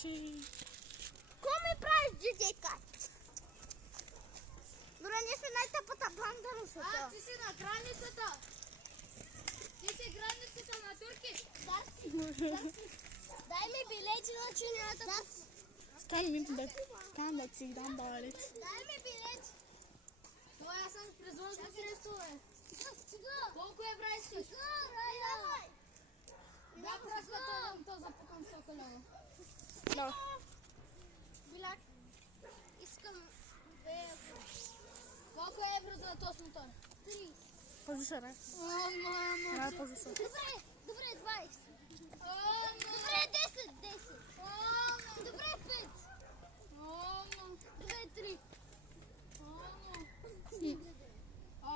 че... Какво ми правиш, дитека? Добре, ние сме най-тъпата банда на света. Ти си на границата. Ти си границата на турки. Дай ми билети на чинята. Скам да си дам балет. Дай ми билети. Това аз съм с превозно средство, бе. Сега. Колко евра искаш? Сега, Рая. Да, пръската то запукам соколево. Да. Биляк. Искам евро. Колко евро за този мотор? 30. Пази се, не? Мамо, Пази се. Добре, 20. Добре, 10. Добре, 5. Добре, 3.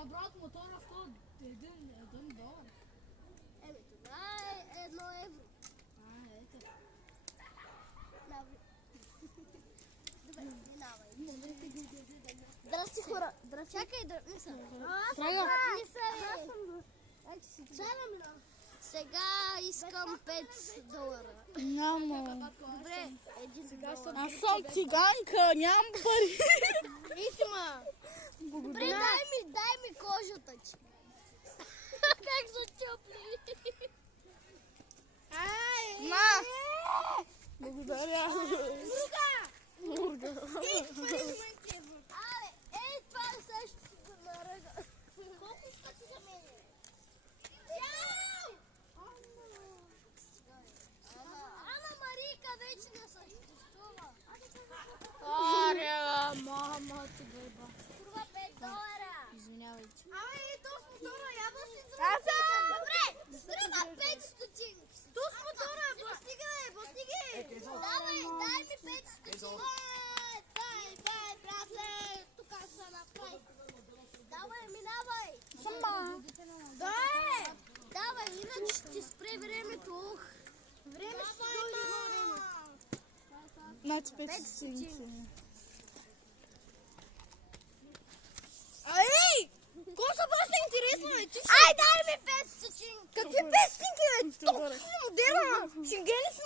Брат, мотора стои $1. Това е 1 евро. Ето. Добре, минавай. Здрасти, хора. Чакай, не са. Трага. Не са. Сега искам $5. Няма. Добре, $1. Аз съм циганка, нямам пари. Ритма. Добре, дай ми кожата, че. Как са топли. Ма! Благодаря. Мурга. Ей, това е същото на ръга. Колко искате за мен? Ана Марийка вече не съществува. Аре, мама ти гайба. Струва $5. Извинявайте. То с мотора, ява си Добре! струва 5 стотинки. То с мотора, постигай. Дай ми 5 стотинки. Дай, братле, тук се направи. Давай, минавай. Давай, иначе ще спре времето. Време ще стои едно време. Над 5 стотинки. Ай! Какво са просто интересно, бе? Ай, дай ми 5 стотинки. Какви 5 стотинки, бе? Толкова си модерна. Ще гени си